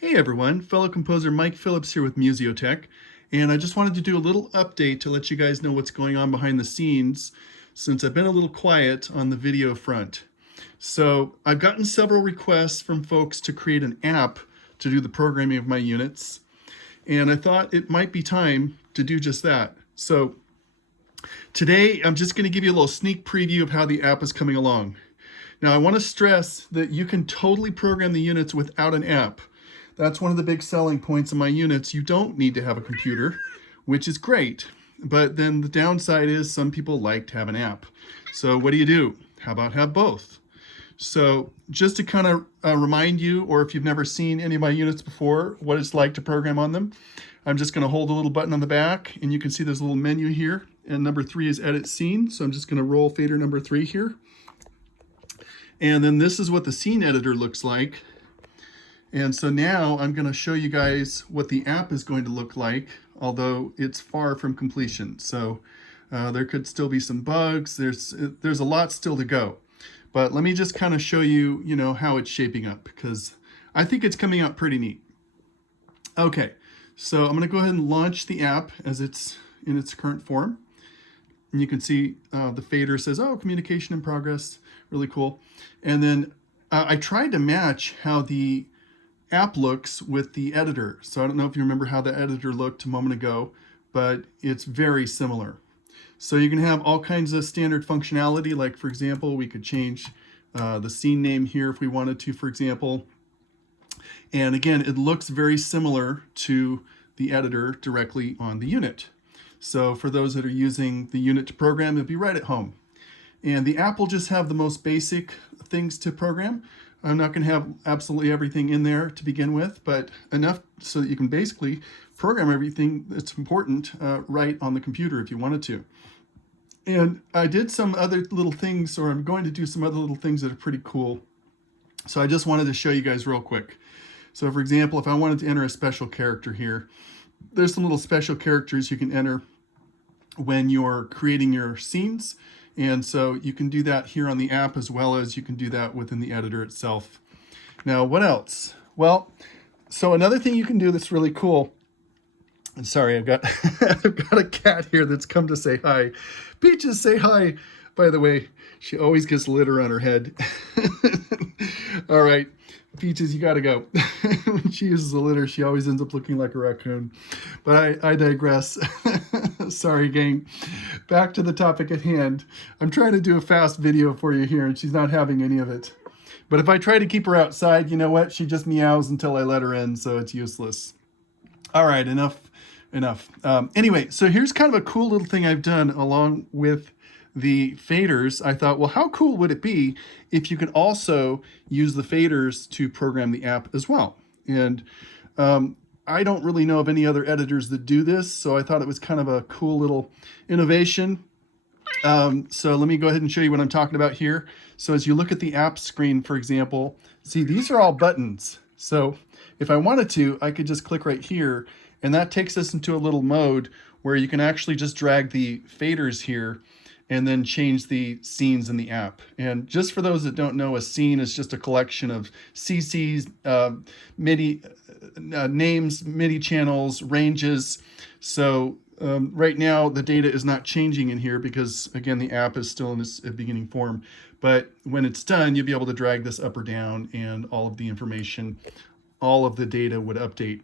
Hey everyone, fellow composer Mike Phillips here with Museotech, and I just wanted to do a little update to let you guys know what's going on behind the scenes since I've been a little quiet on the video front. So I've gotten several requests from folks to create an app to do the programming of my units, and I thought it might be time to do just that. So today I'm just going to give you a little sneak preview of how the app is coming along. Now I want to stress that you can totally program the units without an app. That's one of the big selling points of my units. You don't need to have a computer, which is great. But then the downside is some people like to have an app. So what do? How about have both? So just to kind of remind you, or if you've never seen any of my units before, what it's like to program on them, I'm just going to hold a little button on the back, and you can see there's a little menu here. And number 3 is Edit Scene. So I'm just going to roll fader number 3 here. And then this is what the scene editor looks like. And so now I'm going to show you guys what the app is going to look like, although it's far from completion. So there could still be some bugs. There's a lot still to go. But let me just kind of show you, how it's shaping up, because I think it's coming out pretty neat. Okay, so I'm going to go ahead and launch the app as it's in its current form. And you can see the fader says, oh, communication in progress. Really cool. And then I tried to match how the app looks with the editor. So I don't know if you remember how the editor looked a moment ago, but it's very similar. So you can have all kinds of standard functionality. Like, for example, we could change the scene name here if we wanted to, for example. And again, it looks very similar to the editor directly on the unit. So for those that are using the unit to program, it'll be right at home. And the app will just have the most basic things to program. I'm not going to have absolutely everything in there to begin with, but enough so that you can basically program everything that's important right on the computer if you wanted to. And I did some other little things, or I'm going to do some other little things that are pretty cool. So I just wanted to show you guys real quick. So for example, if I wanted to enter a special character here, there's some little special characters you can enter when you're creating your scenes. And so you can do that here on the app, as well as you can do that within the editor itself. Now, what else? Well, so another thing you can do that's really cool, and sorry, I've got a cat here that's come to say hi. Peaches, say hi. By the way, she always gets litter on her head. All right, Peaches, you gotta go. When she uses the litter, she always ends up looking like a raccoon. But I digress. Sorry, gang. Back to the topic at hand. I'm trying to do a fast video for you here, and she's not having any of it. But if I try to keep her outside, you know what? She just meows until I let her in, so it's useless. All right, enough. Anyway, so here's kind of a cool little thing I've done along with the faders. I thought, well, how cool would it be if you could also use the faders to program the app as well? And I don't really know of any other editors that do this, so I thought it was kind of a cool little innovation. So let me go ahead and show you what I'm talking about here. So as you look at the app screen, for example, see, these are all buttons. So if I wanted to, I could just click right here, and that takes us into a little mode where you can actually just drag the faders here and then change the scenes in the app. And just for those that don't know, a scene is just a collection of CCs, MIDI names, MIDI channels, ranges. So right now the data is not changing in here because, again, the app is still in its beginning form. But when it's done, you'll be able to drag this up or down, and all of the information, all of the data would update.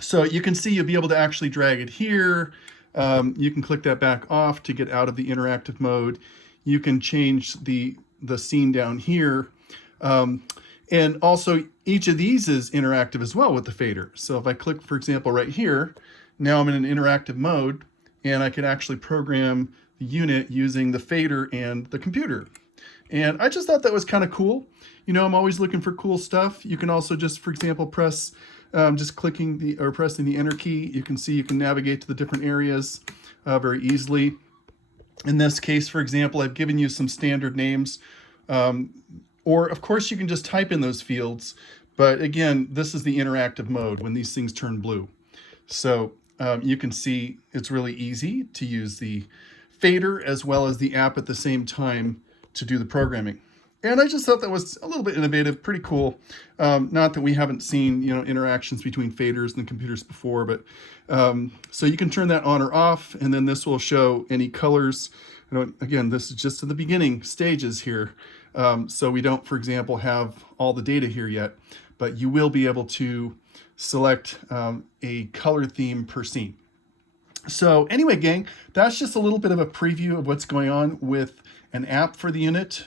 So you can see you'll be able to actually drag it here. You can click that back off to get out of the interactive mode. You can change the scene down here. And also each of these is interactive as well with the fader. So if I click, for example, right here, now I'm in an interactive mode, and I can actually program the unit using the fader and the computer. And I just thought that was kind of cool. I'm always looking for cool stuff. You can also just, for example, press just clicking or pressing the enter key. You can see you can navigate to the different areas very easily. In this case, for example, I've given you some standard names, or of course you can just type in those fields. But again, this is the interactive mode when these things turn blue. So you can see it's really easy to use the fader as well as the app at the same time to do the programming. And I just thought that was a little bit innovative, pretty cool. Not that we haven't seen, interactions between faders and computers before, but so you can turn that on or off, and then this will show any colors. Again, this is just at the beginning stages here. So we don't, for example, have all the data here yet, but you will be able to select a color theme per scene. So anyway, gang, that's just a little bit of a preview of what's going on with an app for the unit.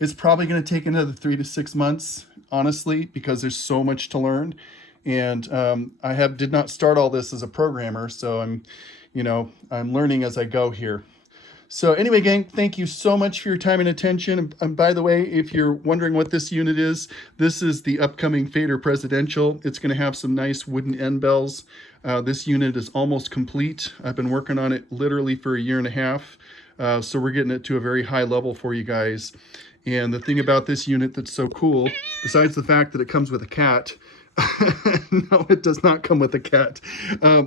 It's probably going to take another 3 to 6 months, honestly, because there's so much to learn. And I did not start all this as a programmer, so I'm learning as I go here. So anyway, gang, thank you so much for your time and attention. And by the way, if you're wondering what this unit is, this is the upcoming Fader Presidential. It's going to have some nice wooden end bells. This unit is almost complete. I've been working on it literally for 1.5 years. So we're getting it to a very high level for you guys. And the thing about this unit that's so cool, besides the fact that it comes with a cat, no, it does not come with a cat.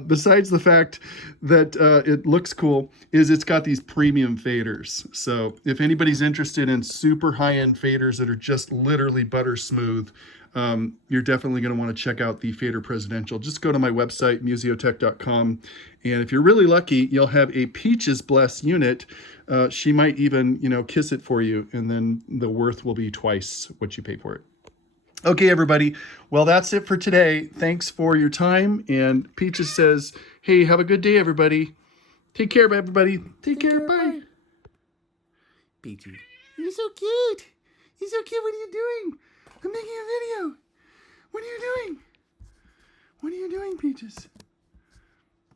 Besides the fact that it looks cool, is it's got these premium faders. So if anybody's interested in super high-end faders that are just literally butter smooth, you're definitely going to want to check out the Fader Presidential. Just go to my website, museotech.com, and if you're really lucky, you'll have a Peaches Bless unit. She might even, kiss it for you, and then the worth will be twice what you pay for it. Okay, everybody. Well, that's it for today. Thanks for your time. And Peaches says, hey, have a good day, everybody. Take care, everybody. Take care. Bye. Peaches. You're so cute. You're so cute. What are you doing? I'm making a video. What are you doing? What are you doing, Peaches?